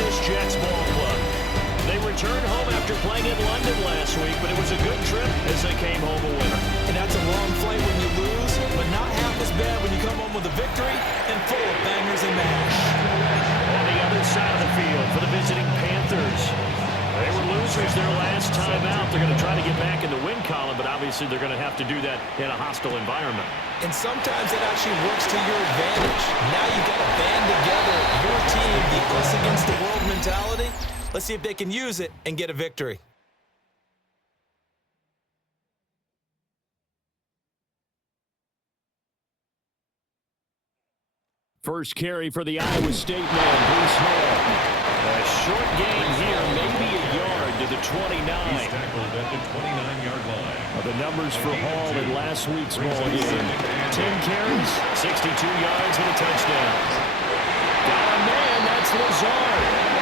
this Jets ball club. They returned home after playing in London last week, but it was a good trip as they came home a winner. And that's a long flight when you lose, but not half as bad when you come home with a victory and full of bangers and mash. On the other side of the field for the visiting Panthers. They were losers their last time out. They're going to try to get back in the win column, but obviously they're going to have to do that in a hostile environment. And sometimes it actually works to your advantage. Now you've got to band together your team, the us against the world mentality. Let's see if they can use it and get a victory. First carry for the Iowa State man, Bruce Hall. A short gain here, maybe a yard to the 29. He's tackled at the 29-yard line. The numbers for Hall in last week's ball game. 10 carries, 62 yards, and a touchdown. Got a man, that's Lazard.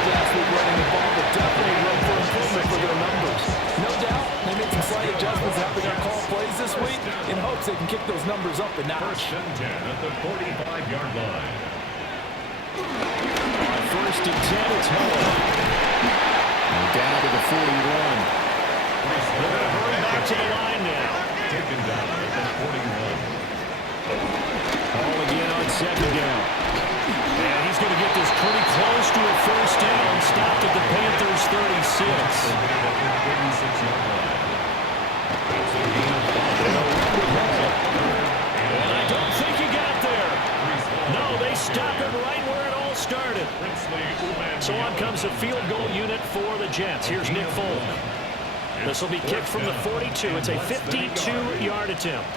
Last week running the ball, but definitely room for improvement for their numbers. No doubt, they made some slight adjustments after their call plays this week in hopes they can kick those numbers up a notch. First and 10 at the 45-yard line. First and 10, it's Hall. Down to the 41. They're going to hurry back to the line now. Taken down at the 41. Hall again on second down. And he's going to get this pretty close to a first down. Stopped at the Panthers' 36. And I don't think he got there. No, they stop him right where it all started. So on comes a field goal unit for the Jets. Here's Nick Folk. This will be kicked from the 42. It's a 52-yard attempt.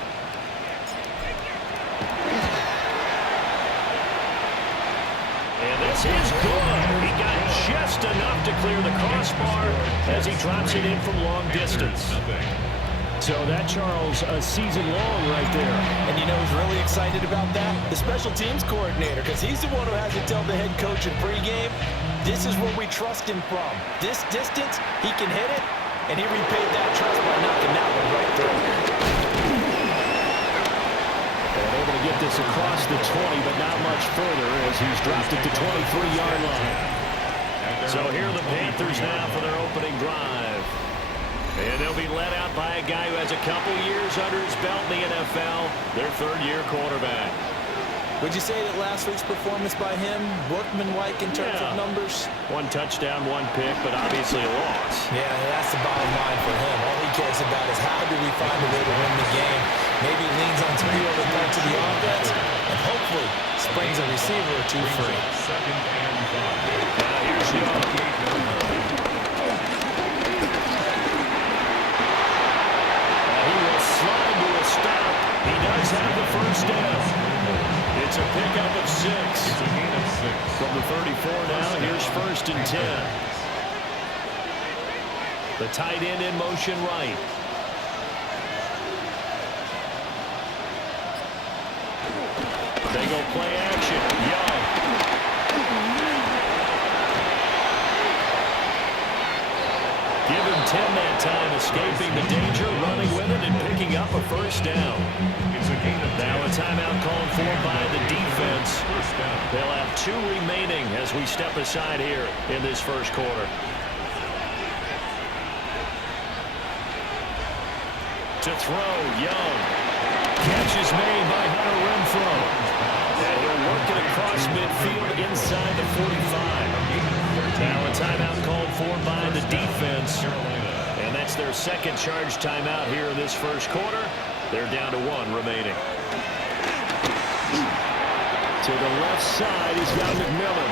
And this is good. He got just enough to clear the crossbar as he drops it in from long distance. So that, Charles, a season long right there. And you know who's really excited about that? The special teams coordinator, because he's the one who has to tell the head coach in pregame, this is where we trust him from. This distance, he can hit it, and he repaid that trust by knocking that one right through. And able to get this across the 20, but not much further as he's dropped at the 23-yard line. So here are the Panthers now for their opening drive. And they'll be led out by a guy who has a couple years under his belt in the NFL, their third-year quarterback. Would you say that last week's performance by him, workmanlike in terms of numbers? One touchdown, one pick, but obviously a loss. Yeah, that's the bottom line for him. All he cares about is how do we find a way to win the game. Maybe leans on some few other parts of the offense, and hopefully springs a receiver or two free. Second and 5. Here's Young. He does have the first down. It's a pickup of 6. It's a gain of 6. From the 34 now, here's first and 10. The tight end in motion right. They go play action. Young. Give him 10 that time, escaping the danger, running with it, and picking up a first down. Now a timeout called for by the defense. They'll have 2 remaining as we step aside here in this first quarter. To throw, Young. Catch is made by Hunter Renfro. And he'll work it across midfield inside the 45. Now a timeout called for by the defense. And that's their second charge timeout here in this first quarter. They're down to 1 remaining. To the left side is got McMillan.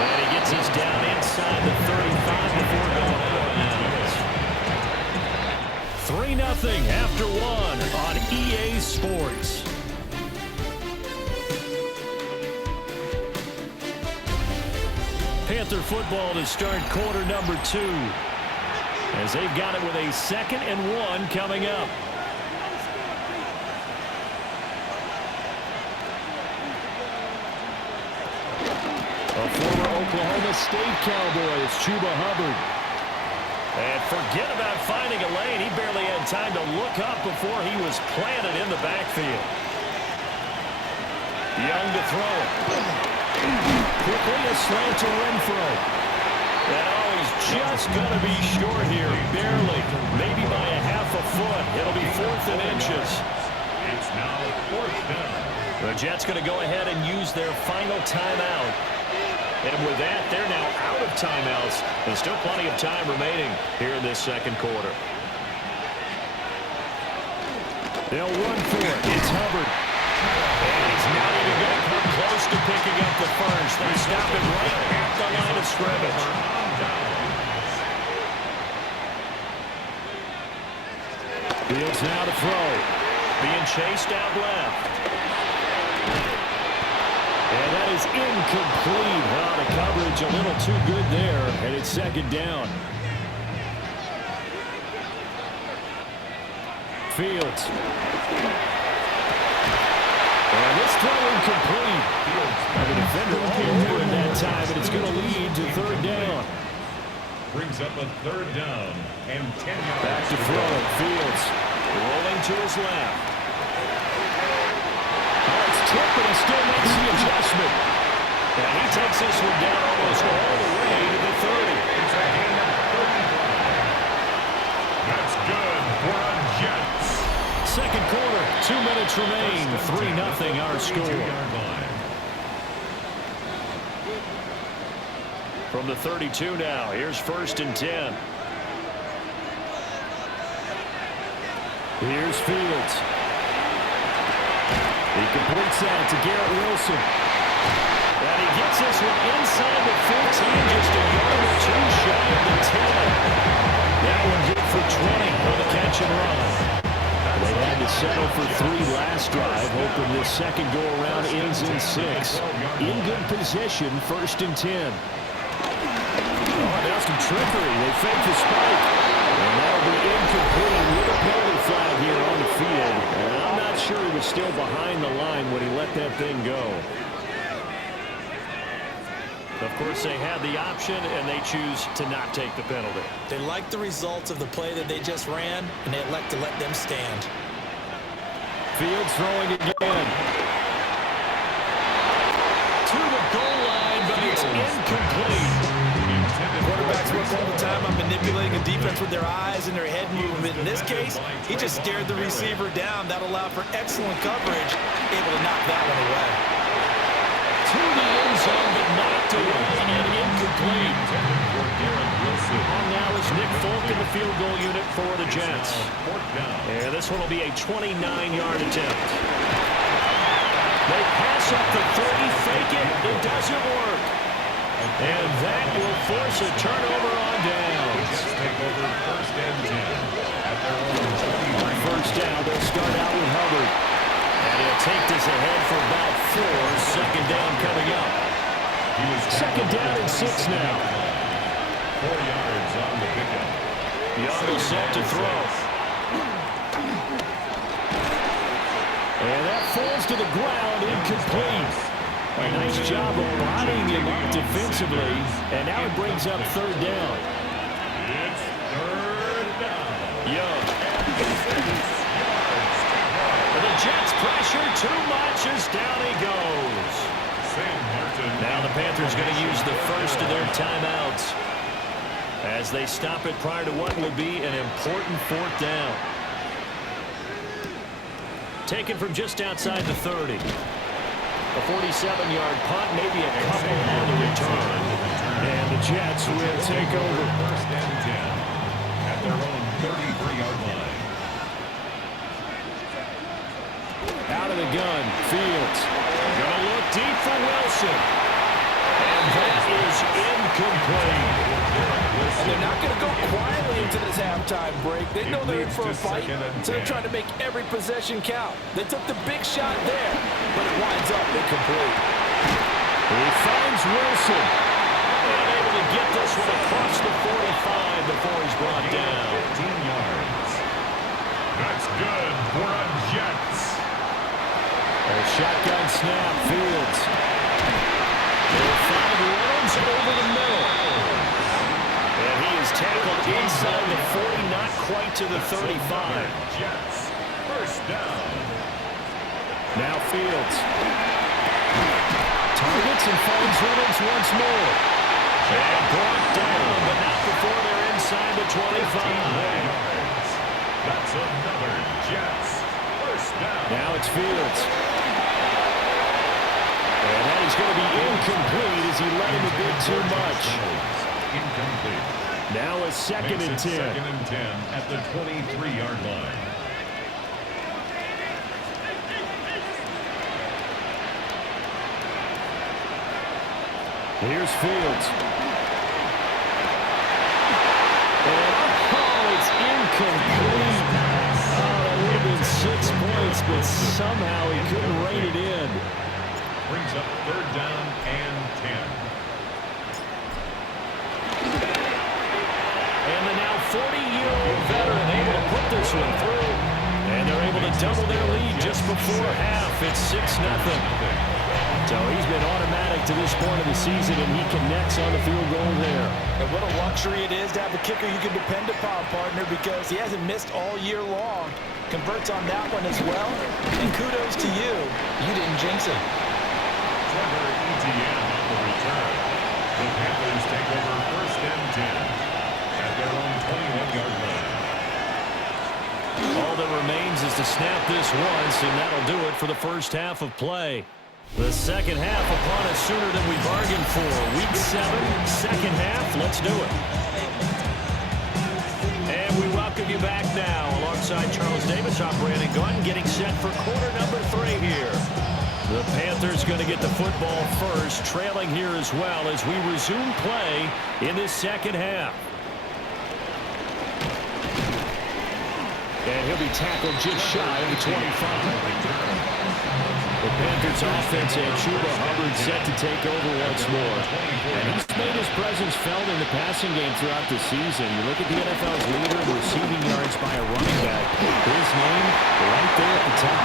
And he gets us down inside the 35 before going out of bounds. 3-0 after 1 on EA Sports. Panther football to start quarter number 2. As they've got it with a 2nd and 1 coming up. A former Oklahoma State Cowboy is Chuba Hubbard. And forget about finding a lane. He barely had time to look up before he was planted in the backfield. Young to throw it. Quickly a slant to Renfro. And he's just going to be short here, barely. Maybe by a half a foot. It'll be 4th and inches. It's now 4th down. The Jets going to go ahead and use their final timeout. And with that, they're now out of timeouts. There's still plenty of time remaining here in this second quarter. They'll run for it. It's Hubbard. And he's not even going to come close to picking up the first. They stop him right at the line of scrimmage. Fields now to throw. Being chased out left. And that is incomplete. Well, the coverage a little too good there, and it's 2nd down. Fields. And this throw incomplete. And the defender all over it that time, and it's going to lead to 3rd down. Brings up a 3rd down and 10 yards. Back to throw. Fields rolling to his left. It's tipped, but he still makes the adjustment. And he takes this one down almost all the way to the 30. It's a gain of 35. That's good for a Jets. Second quarter, 2 minutes remain. 3-0 our score. From the 32 now, here's 1st and 10. Here's Fields. He completes that to Garrett Wilson. And he gets this one inside the 15, just a yard or two shy of the 10. That one good for 20 on the catch and run. They had to settle for 3 last drive, hoping this second go-around ends in 6. In good position, 1st and 10. Oh, now some trickery. They fake the spike. And that'll be incomplete with a penalty flag here on the field. And I'm not sure he was still behind the line when he let that thing go. Of course, they had the option, and they choose to not take the penalty. They like the results of the play that they just ran, and they elect to let them stand. Fields throwing again. To the goal line, but it's incomplete. Quarterbacks work all the time on manipulating a defense with their eyes and their head movement. In this case, he just stared the receiver down. That allowed for excellent coverage, able to knock that one away. To the end zone, but knocked away and incomplete. On now is Nick Folk in the field goal unit for the Jets. And this one will be a 29-yard attempt. They pass up the 30, fake it. It doesn't work. And that will force a turnover on downs. Take over 1st and 10 at their own 20. First down, they'll start out with Hubbard. And he'll take this ahead for about 4. 2nd down coming up. 2nd down and 6 now. 4 yards on the pickup. Young is set to throw. And that falls to the ground, incomplete. A nice job of bodying him up defensively, and now it brings up 3rd down. It's 3rd down. Young. The Jets pressure too much as down he goes. Now the Panthers going to use the first of their timeouts as they stop it prior to what will be an important 4th down. Taken from just outside the 30. A 47-yard punt, maybe a couple on the return. And the Jets will take over. 1st and 10 at their own 33-yard line. Out of the gun, Fields. Gonna look deep for Wilson. And that is incomplete. And they're not going to go quietly into this halftime break. They know they're in for a fight, so they're trying to make every possession count. They took the big shot there, but it winds up incomplete. He finds Wilson. And able to get this one across the 45 before he's brought down. 15 yards. That's good for a Jets. A shotgun snap, Fields. They'll find Reynolds over the middle. And he is tackled inside the 40, not quite to the 35. Jets, 1st down. Now Fields. Targets and finds Reynolds once more. And brought down, but not before they're inside the 25. That's another Jets first down. Now it's Fields. And that is going to be incomplete as he let him a bit too much. Incomplete. Now a second and 10. Second and 10 at the 23-yard line. Here's Fields. And it's incomplete. Oh, that would have been 6 points, but somehow he couldn't rein it in. Brings up third down and 10. And the now 40-year-old veteran able to put this one through. And they're able to double their lead just before half. It's 6-0. So he's been automatic to this point of the season, and he connects on the field goal there. And what a luxury it is to have a kicker you can depend upon, partner, because he hasn't missed all year long. Converts on that one as well. And kudos to you. You didn't jinx it. Trevor Etienne on the return. The Panthers take over first and 10 at their own 21-yard line. All that remains is to snap this once, and that'll do it for the first half of play. The second half upon us sooner than we bargained for. Week 7, second half. Let's do it. And we welcome you back now alongside Charles Davis, I'm Brandon Gunn, getting set for quarter number 3 here. The Panthers going to get the football first, trailing here as well as we resume play in this second half. And he'll be tackled just shy of the 25. The Panthers offense and Chuba Hubbard set to take over once more. And he's made his presence felt in the passing game throughout the season. You look at the NFL's leader in receiving yards by a running back. His name right there at the top.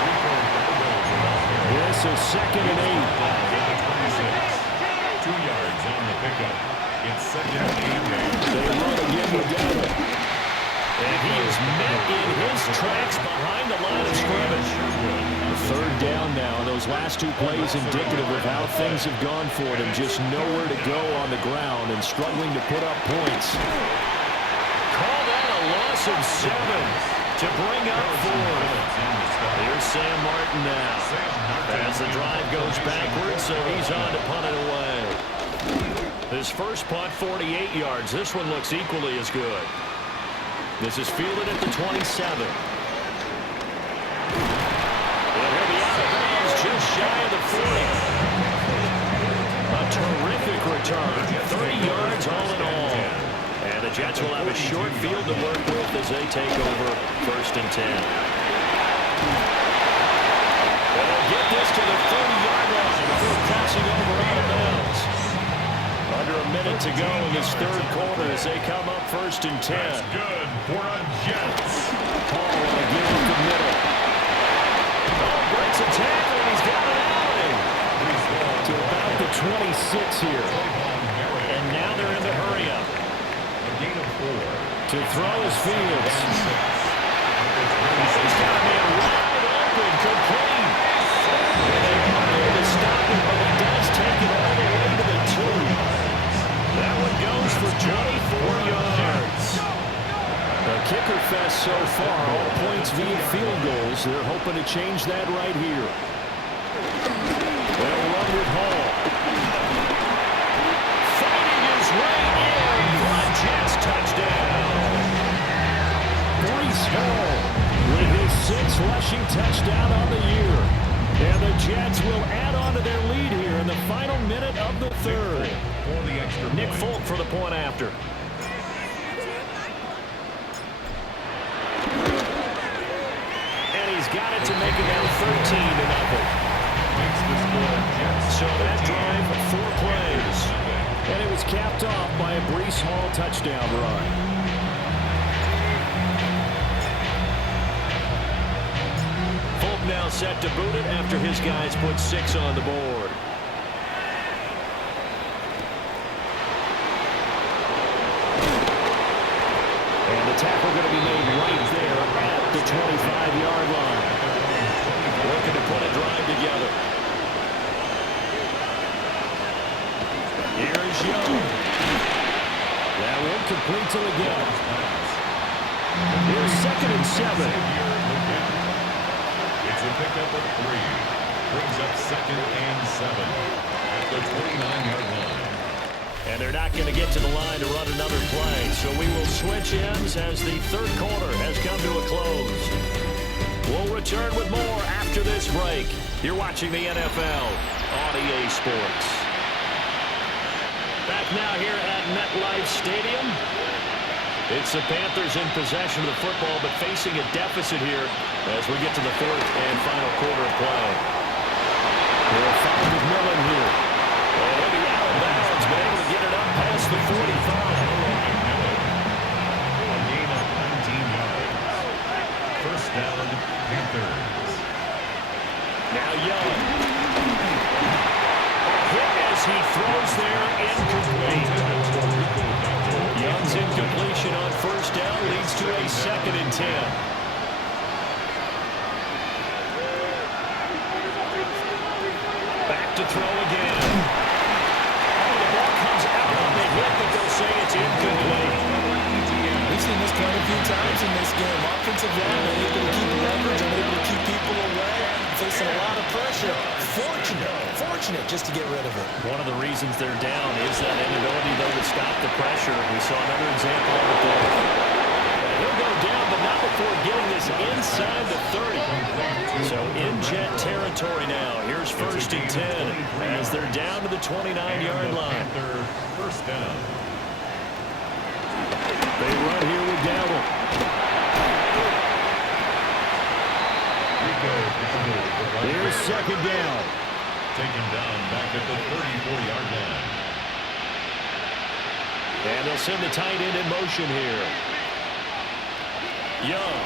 Yes, a second and 8. 2 yards on the pickup. It's second and 8. They run again with Dowdle. And he is met in his tracks behind the line of scrimmage. Third down now. Those last 2 plays indicative of how things have gone for them. Just nowhere to go on the ground and struggling to put up points. Call that a loss of 7 to bring up 4. Here's Sam Martin now. As the drive goes backwards, so he's on to punt it away. His first punt, 48 yards. This one looks equally as good. This is fielded at the 27. Just shy of the 40. A terrific return. 30 yards all in all. And the Jets will have a short field to work with as they take over first and 10. They'll get this to the 30-yard line before crossing over out of bounds. Under a minute to go in this third quarter as they come up first and 10. That's good for a Jets. Paul will give up the middle. Breaks a tackle, and he's got it out. To about the 26 here. And now they're in the hurry-up. To throw his Fields. He's got a man wide open, complete. And they want him to stop him, but he does take it all the way to the 2. That one goes for 24 yards. The kicker fest so far, all points via field goals. They're hoping to change that right here. They'll run with Hall. Fighting his way in for a Jets touchdown. Breece Hall with his 6th rushing touchdown on the year. And the Jets will add on to their lead here in the final minute of the third. Nick Folk for the point after. He's got it to make it now 13-0. So that drive, 4 plays. And it was capped off by a Breece Hall touchdown run. Folk now set to boot it after his guys put 6 on the board. And the tackle going to be made right there at the 25-yard line. Looking to put a drive together. Here's Young. That one complete to the gut. Here's 2nd and 7. It's a pickup of 3. Brings up 2nd and 7 at the 29-yard line. And they're not going to get to the line to run another play. So we will switch ends as the third quarter has come to a close. We'll return with more after this break. You're watching the NFL on EA Sports. Back now here at MetLife Stadium. It's the Panthers in possession of the football, but facing a deficit here as we get to the fourth and final quarter of play. We'll find McMillan here. And he'll be out of bounds, but able to get it up past the 45. A gain of 19 yards. First down, Panthers. Now Young. Hit as he throws there, incomplete. Young's incompletion on first down leads to a 2nd and 10. Back to throw again. Oh, the ball comes out on the hit, but they'll say it's incomplete. We've seen this quite a few times in this game. Offensive line unable to keep leverage, unable to keep people away, facing a lot of pressure. Fortunate just to get rid of it. One of the reasons they're down is that inability, though, to stop the pressure. We saw another example of it there. He'll go down, but not before getting this inside the 30. So in Jet territory now. Here's 1st and 10 as they're down to the 29-yard line. First down. They run here with Dowdle. Here's 2nd down. Taken down back at the 34-yard line. And they'll send the tight end in motion here. Young.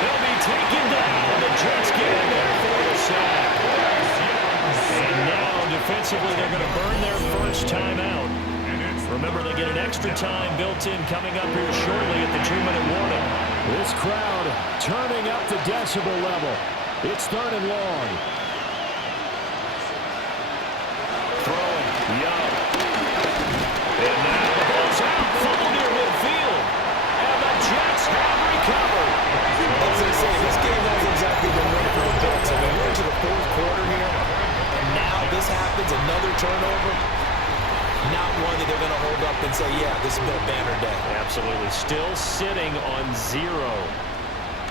He'll be taken down. The Jets get in there for the sack. And now defensively they're going to burn their first timeout. Remember, they get an extra time built in coming up here shortly at the 2-minute warning. This crowd turning up the decibel level. It's 3rd and long. Throwing, Young. And now the ball's out, full near midfield. And the Jets have recovered. As I say, this game hasn't exactly been ready for the Bills. I mean, we're into the fourth quarter here, and now this happens, another turnover. Not one that they're going to hold up and say, yeah, this has been a banner day. Absolutely. Still sitting on 0.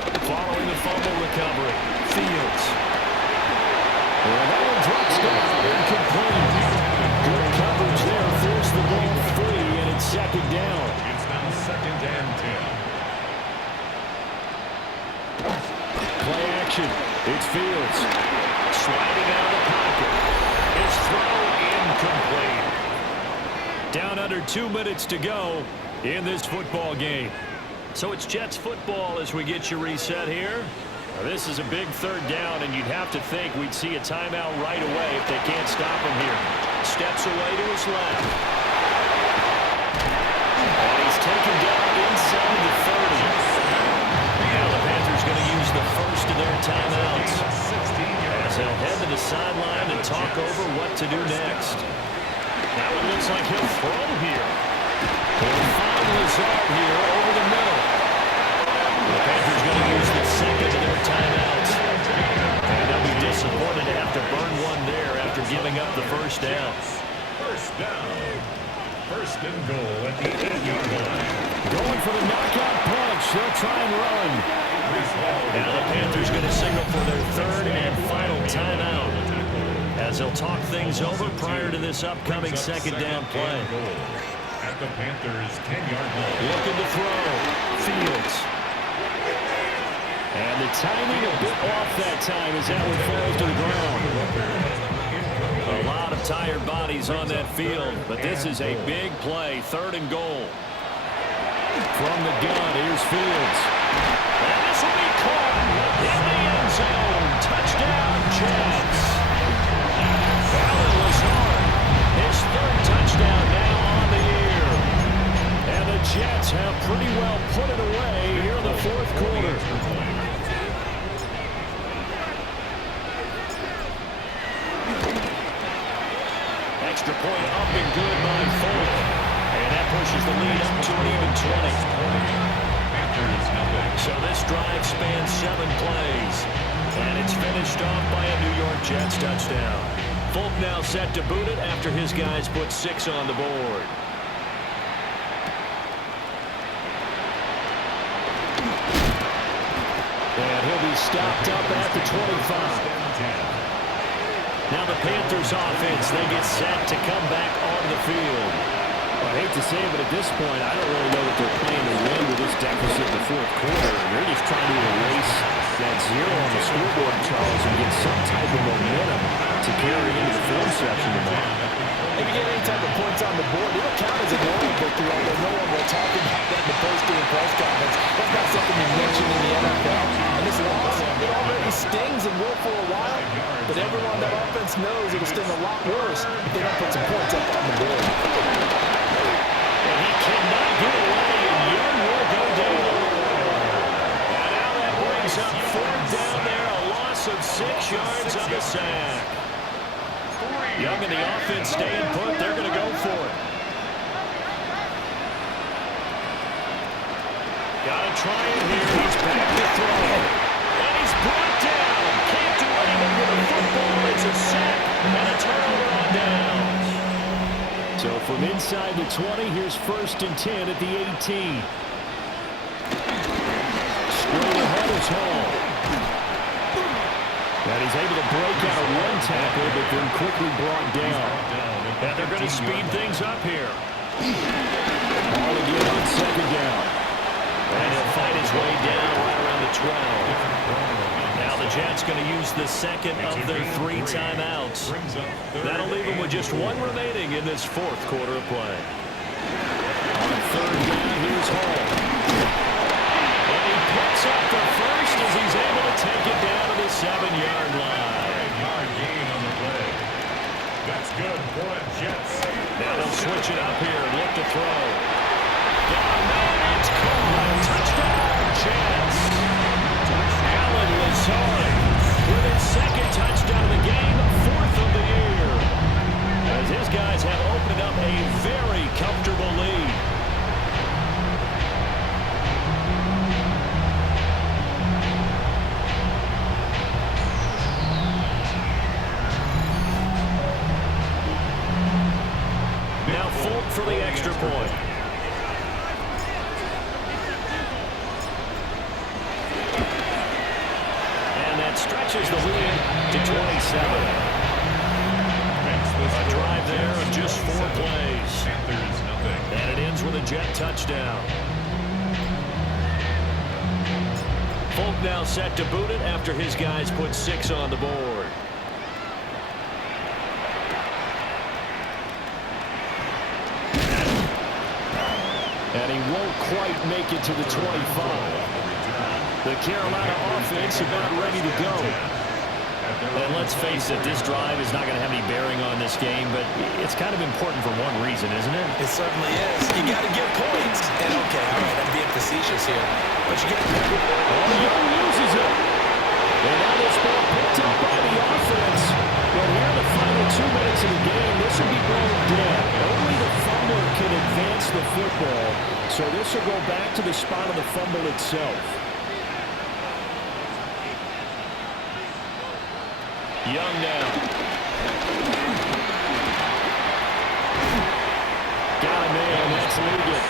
Following the fumble recovery, Fields. And that one drops down, incomplete. Good coverage there, forced the ball free, and it's 2nd down. It's now 2nd and 10. Play action. It's Fields. Sliding out of the pocket. His throw incomplete. Down under 2 minutes to go in this football game. So it's Jets football as we get you reset here. Now, this is a big 3rd down, and you'd have to think we'd see a timeout right away if they can't stop him here. Steps away to his left. And he's taken down inside the 30. Now the Panthers going to use the first of their timeouts as they'll head to the sideline and talk over what to do next. Now it looks like he'll throw here. He'll find Lazard here over the middle. The Panthers going to use the 2nd of their timeouts. And they'll be disappointed to have to burn one there after giving up the first down. First down. 1st and goal at the 8-yard line. Going for the knockout punch. They'll try and run. Now the Panthers going to signal for their 3rd and final timeout as they'll talk things over prior to this upcoming 2nd down play. At the Panthers 10-yard line. Looking to throw. Fields. And the timing a bit off that time as that one falls to the ground. A lot of tired bodies on that field, but this is a big play. 3rd and goal. From the gun, here's Fields. And this will be caught in the end zone. Touchdown, Jets. Alan Lazard, his 3rd touchdown now on the year. And the Jets have pretty well put it away here in the 4th quarter. extra point up and good by Folk. And that pushes the lead up to an even 20. So this drive spans 7 plays. And it's finished off by a New York Jets touchdown. Folk now set to boot it after his guys put 6 on the board. And he'll be stopped up at the 25. Now the Panthers offense, they get set to come back on the field. I hate to say it, but at this point, I don't really know what they're playing to win with this deficit in the fourth quarter. They're just trying to erase that 0 on the scoreboard, Charles, and get some type of momentum to carry into the film section tomorrow. If you get any type of points on the board, it'll count as a normal victory, although no one will talk about that in the post-game press conference. That's not something you mention in the NFL. And this loss, it already stings and will for a while, but everyone on that offense knows it'll sting a lot worse if they don't put some points up on the board. And he cannot get away, and Young will go down. And now that brings up 4th down there, a loss of 6 yards on the sack. Young and the offense staying put. They're going to go for it. Got to try it here. He's back to throw. And he's brought down. Can't do anything with the football. It's a sack and a turnover on downs. So from inside the 20, here's 1st and 10 at the 18. Straight ahead is Hall. And he's able to break out a run tackle, but then quickly brought down. And they're going to speed things up here. Ball again on 2nd down. And he'll fight his way down right around the 12. Now the Jets going to use the second of their 3 timeouts. That'll leave them with just 1 remaining in this 4th quarter of play. On 3rd down, here's Hall. And he picks up the first as he's able to take it down to the 7-yard line. 7-yard gain on the play. That's good for the Jets. Now they'll switch it up here and look to throw. Got a man, it's caught. Touchdown, Jets. Allen Lazard with his 2nd touchdown of the game, 4th of the year. As his guys have opened up a very comfortable lead. Now Folk for the extra point. And that stretches the lead to 27. A drive there of just 4 plays. Panthers nothing. And it ends with a Jet touchdown. Folk now set to boot it after his guys put 6 on the board. And he won't quite make it to the 25. The Carolina offense about ready to go. And let's face it, this drive is not going to have any bearing on this game, but it's kind of important for one reason, isn't it? It certainly is. You got to get points. And okay, all right, I'm being facetious here. But you got to get Young loses it. And now this ball picked up by the offense. But here in the final 2 minutes of the game, this will be going dead. Only the fumbler can advance the football. So this will go back to the spot of the fumble itself. Young now. Got a man. That's Liggett.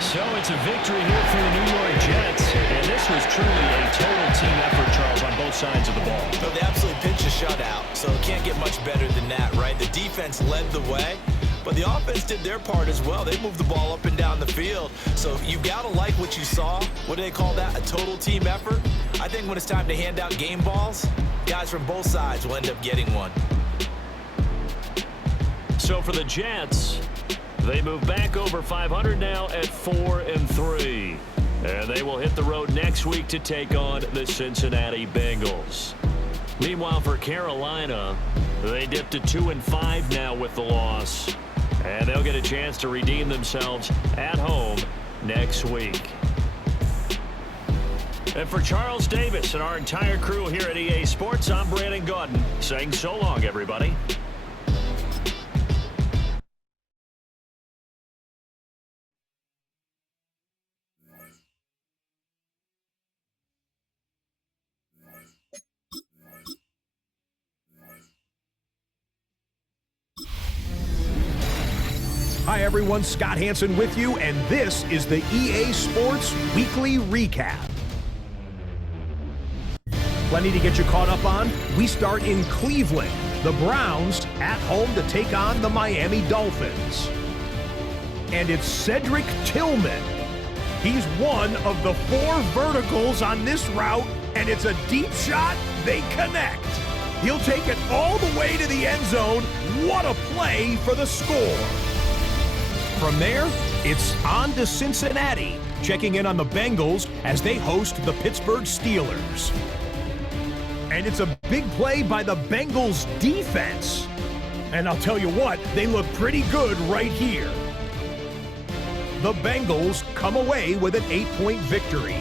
So it's a victory here for the New York Jets. And this was truly a total team effort, Charles, on both sides of the ball. No, they absolutely pitched a shutout, so it can't get much better than that, right? The defense led the way, but the offense did their part as well. They moved the ball up and down the field. So you got to like what you saw. What do they call that? A total team effort? I think when it's time to hand out game balls, guys from both sides will end up getting one. So for the Jets, they move back over 500 now at 4-3. And they will hit the road next week to take on the Cincinnati Bengals. Meanwhile, for Carolina, they dipped to 2-5 now with the loss. And they'll get a chance to redeem themselves at home next week. And for Charles Davis and our entire crew here at EA Sports, I'm Brandon Gaudin saying so long, everybody. Hi everyone, Scott Hansen with you, and this is the EA Sports Weekly Recap. Plenty to get you caught up on. We start in Cleveland. The Browns at home to take on the Miami Dolphins. And it's Cedric Tillman. He's one of the 4 verticals on this route, and it's a deep shot. They connect. He'll take it all the way to the end zone. What a play for the score. From there, it's on to Cincinnati, checking in on the Bengals as they host the Pittsburgh Steelers. And it's a big play by the Bengals defense. And I'll tell you what, they look pretty good right here. The Bengals come away with an 8-point victory.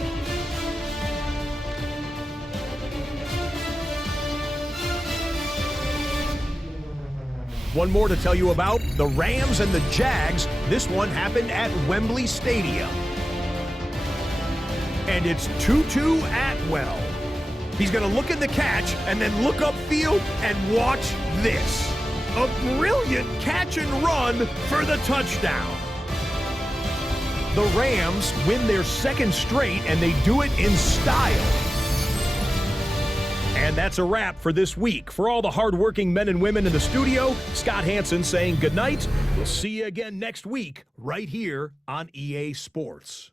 One more to tell you about, the Rams and the Jags. This one happened at Wembley Stadium. And it's Tutu Atwell. He's going to look at the catch and then look upfield and watch this. A brilliant catch and run for the touchdown. The Rams win their 2nd straight, and they do it in style. And that's a wrap for this week. For all the hardworking men and women in the studio, Scott Hansen saying goodnight. We'll see you again next week right here on EA Sports.